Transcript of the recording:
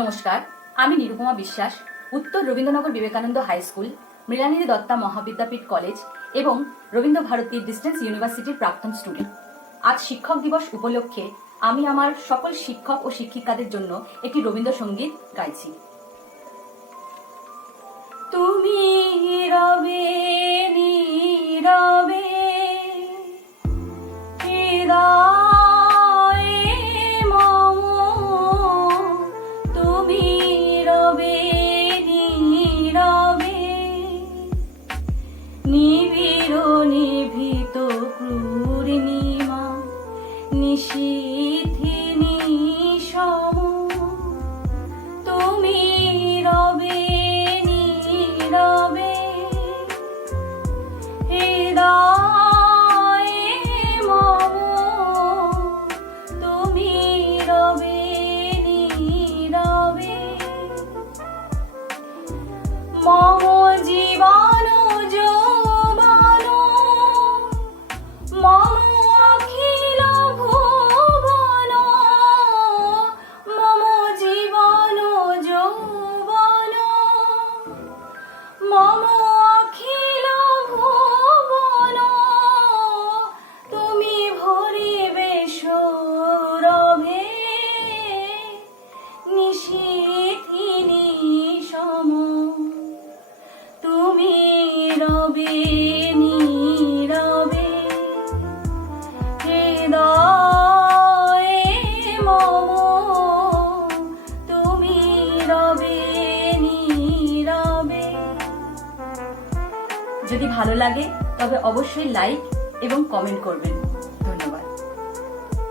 নমস্কার, আমি Nirupama Biswas, Uttar Rabindranagar Vivekananda high school, Mrinalini Datta Mahavidyapith college এবং রবীন্দ্র ভারতী ডিস্টেন্স ইউনিভার্সিটির প্রাক্তন স্টুডেন্ট। আজ শিক্ষক দিবস উপলক্ষে আমি আমার সকল শিক্ষক ও শিক্ষিকাদের জন্য একটি রবীন্দ্রসঙ্গীত গাইছি। তুমি রবে নীরবে নিবিড় নিভৃত পূর্ণিমা নিশীথে নিশম, তুমি রবে নীরবে হৃদয়ে মম, তুমি রবে নীরবে মম জীবন মম অখিল ভুবন, তুমি ভরিবে সৌরভে নিশীথে নিশম, তুমি রবে নীরবে হৃদয়ে মম, তুমি রবে নীরবে। যদি ভালো লাগে তবে অবশ্যই লাইক এবং কমেন্ট করবেন।